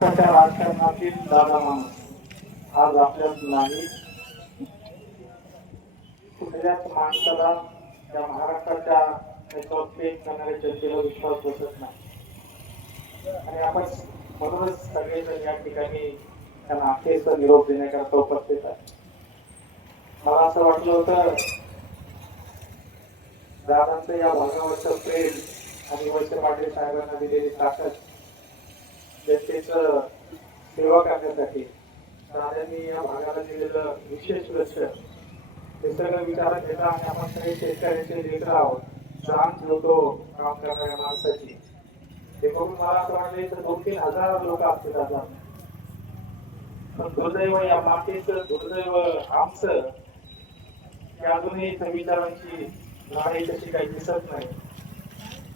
महाराष्ट्राच्या राजकारणातील दादा माणूस. आज आपल्यात नाही. कुठल्याच माणसाला त्या महाराष्ट्राच्या याच्यावर करणाऱ्या जनतेला विश्वास बसत नाही. आणि आपण म्हणूनच सगळेजण या ठिकाणी त्यांना अखेरचा निरोप देण्याकरता उपस्थित आहे. मला असं वाटलं होतं दादांचं या भागावरचं प्रेम आणि वैश्य पाटील साहेबांना दिलेली ताकद जनतेचं सेवा करण्यासाठी दादांनी या भागाला दिलेलं विशेष लक्ष हे सगळं विचारात घेता आणि आपण सगळे शेतकऱ्याचे लेकर आहोत. जाण ठेवतो काम करणाऱ्या माणसाची. हे बघून मला असं वाटलं तर दोन तीन हजार लोक असतील आता. पण दुर्दैव या मातीचं दुर्दैव आमचं की अजूनही विचारांची लढाई तशी काही दिसत नाही.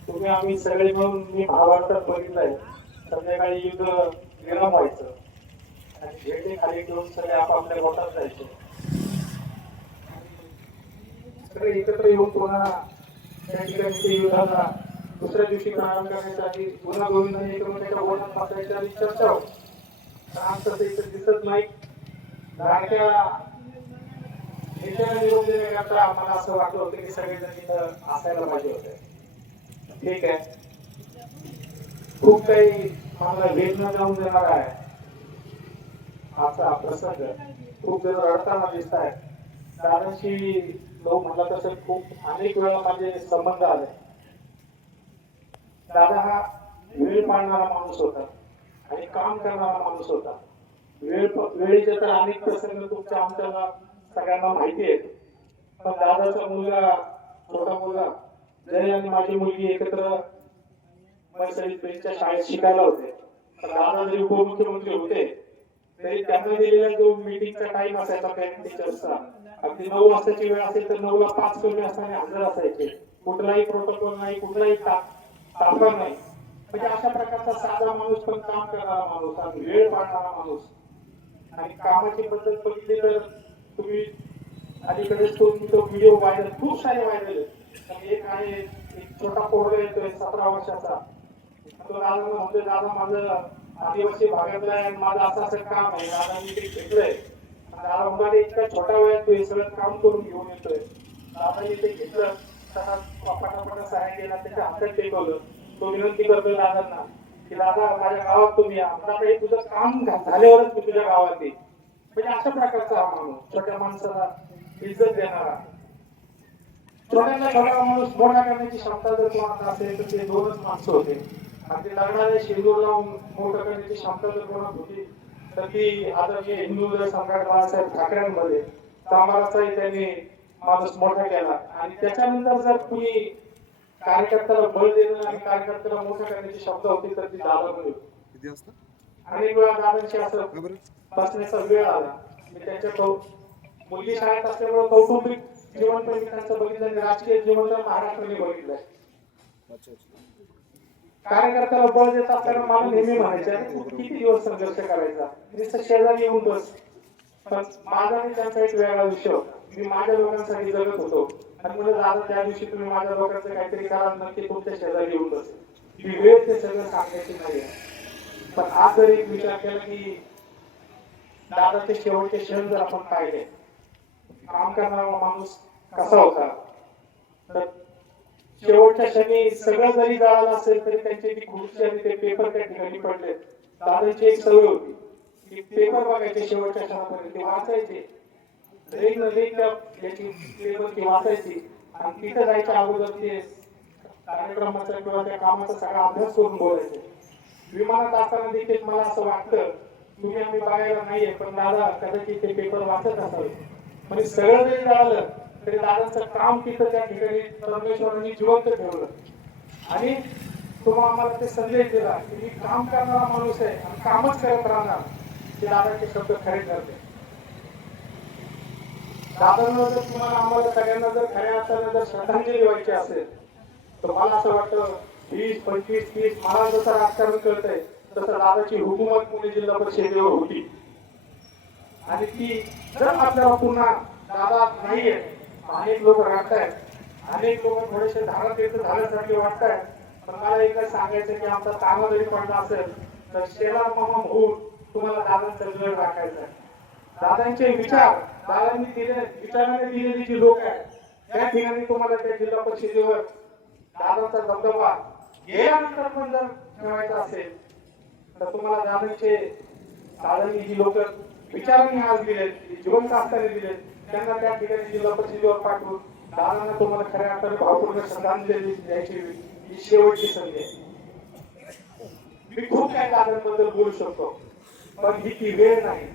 तुम्ही आम्ही सगळे मिळून मी महाभारतात बघितलंय. संध्याकाळी युद्ध विराम व्हायचं. आणि झेंडे खाली ठेवून सगळे आपापल्या गोटात जायचे. सगळे एकत्र येऊन पुन्हा त्या ठिकाणी युद्धाला दुसऱ्या दिवशी प्रारंभ करण्यासाठी पुन्हा गोविंदाने एकमेकांच्या गोटात पाठवायच्या आधी चर्चा होती. काम तसं इथं दिसत नाही. लाडक्या नेत्याला निरोप देण्याकरता आम्हाला असं वाटलं होतं की सगळेजण इथं असायला पाहिजे होते. ठीक आहे. खूप काही मला वेळ न जाऊन देणार आहे. आजचा प्रसंग खूप जण रडताना दिसत आहे दादाशी लोक म्हणला तसं खूप अनेक वेळा माझे संबंध आले. दादा हा वेळ पाळणारा माणूस होता आणि काम करणारा माणूस होता. वेळ वेळेचे तर अनेक प्रसंग तुमच्या आमच्याला सगळ्यांना माहिती आहे पण दादाचा मुलगा छोटा मुलगा जरी आणि माझी मुलगी एकत्र त्यांच्या शाळेत शिकायला होते. तर दादा जरी उपमुख्यमंत्री होते. तरी त्यांना दिलेला जो मीटिंगचा टाइम असायचा पॅरेंट टीचर्सचा अगदी नऊ वाजताची वेळ असेल तर नऊला पाच कमी असताना हजर असायचे. कुठलाही प्रोटोकॉल नाही कुठलाही ता- नाही. म्हणजे अशा प्रकारचा साधा माणूस पण काम करणारा माणूस आणि वेळ पाळणारा माणूस. आणि कामाची पद्धत बघितली तर तुम्ही अलीकडेच तो तो व्हिडिओ व्हायरल खूप सारे व्हायरल एक आहे एक छोटा पोरगा येतोय सतरा वर्षाचा. तो दादा दादा माझं आदिवासी भागातलं आहे माझं असं असं काम आहे. दादा मी ते घेतलंय दादा म्हणाले इतक्या छोटा वयात तू हे सगळं काम करून घेऊन येतोय. दादानी ते घेतलं तसा सहाय्य केला त्याच्या हातात टेकवलं तो विनंती करतोय दादांना की दादा माझ्या गावात तुम्ही या. हे तुझं काम झाल्यावरच मी तुझ्या गावात येईल म्हणजे अशा प्रकारचा हा माणूस छोट्या माणसाला इज्जत देणारा. छोट्याला छोटा माणूस मोठा करण्याची क्षमता जर कोणाला असेल तर ते दोनच माणसं होते. ते लग्नाला शेंदूर लावून मोठं करण्याची क्षमता जर कोणात होती. तर ती आदरणीय हिंदू हृदय सम्राट बाळासाहेब ठाकरेंमध्ये कामालाचाही त्यांनी माणूस मोठा केला. आणि त्याच्यानंतर जर कुणी कार्यकर्त्याला बळ देणं आणि कार्यकर्त्याला मोठं करण्याची क्षमता होती तर ती वाजता? अनेक वेळा दादांशी असं बसण्याचा वेळ आला. मी त्यांच्या मुलगी शाळेत असल्यामुळे कौटुंबिक जीवन पण मी त्यांचं बघितलं आणि राजकीय जीवन तर महाराष्ट्राने बघितलंय. कार्यकर्त्याला बळ देत असताना मला नेहमी म्हणायचं किती दिवस संघर्ष करायचा? नुसतं शेजारी येऊन बस. पण माझा आणि त्यांचा एक वेगळा विषय मी माझ्या लोकांसाठी जगत होतो. आणि मला दादा त्या दिवशी तुम्ही माझ्या लोकांचं काहीतरी करा नक्की तुमच्या शेजारी येऊन बस. मी वेळ ते सगळं सांगायची नाही. पण आज जर एक विचार केला की दादाचे शेवटचे क्षण जर आपण पाहिले काम करणारा माणूस कसा होता? तर शेवटच्या क्षणी सगळं जरी जळालं असेल तरी त्यांचे ती खुर्ची आणि ते पेपर त्या ठिकाणी पडले. दादाची एक सवय होती. की पेपर बघायचे शेवटच्या क्षणापर्यंत ते वाचायचे. रेग न रेग त्या याची पेपर ती वाचायची. आणि तिथे जायच्या अगोदर ते कार्यक्रमाचा किंवा त्या कामाचा सगळा अभ्यास करून बोलायचे. विमानात असताना देखील मला असं वाटतं तुम्ही आम्ही बघायला नाहीये पण दादा कदाचित ते पेपर वाचत असावे. म्हणजे सगळं जरी झालं तरी दादांचं काम तिथं त्या ठिकाणी परमेश्वरांनी जिवंत ठेवलं. आणि तुम्हा आम्हाला ते संदेश दिला की मी काम करणारा माणूस आहे आणि कामच करत राहणार ते दादाचे शब्द खरे ठरले. दादांना जर तुम्हाला आम्हाला सगळ्यांना जर खऱ्या अर्थाने जर श्रद्धांजली व्हायची असेल तर मला असं वाटतं वीस पंचवीस तीस मला जसं राजकारण कळतंय तसं दादाची हुकूमत पुणे जिल्हा परिषदेवर होती. आणि ती जर आपल्याला पुन्हा दादा नाहीये अनेक लोक राहतायत अनेक लोक थोडेसे धारात येत झाल्यासारखे वाटतायत पण मला एकच सांगायचं की आमचा ताना जरी पडला असेल तर शेला मामा होऊन तुम्हाला दादांचा वेळ राखायचा आहे. दादांचे विचार दादांनी दिले विचाराने दिलेली जी लोक आहेत त्या ठिकाणी तुम्हाला त्या जिल्हा परिषदेवर दादांचा धबधबा गेल्यानंतर पण जर ठेवायचा असेल तर तुम्हाला दादांचे दादांनी जी लोक विचारांनी आज दिलेत जिवंत असताना दिलेत त्यांना त्या ठिकाणी जिल्हा परिषदेवर पाठवून दादांना तुम्हाला खऱ्या अर्थाने भावपूर्ण श्रद्धांजली द्यायची ही शेवटची संधी आहे. मी खूप काही दादांबद्दल बोलू शकतो पण ही ती वेळ नाही.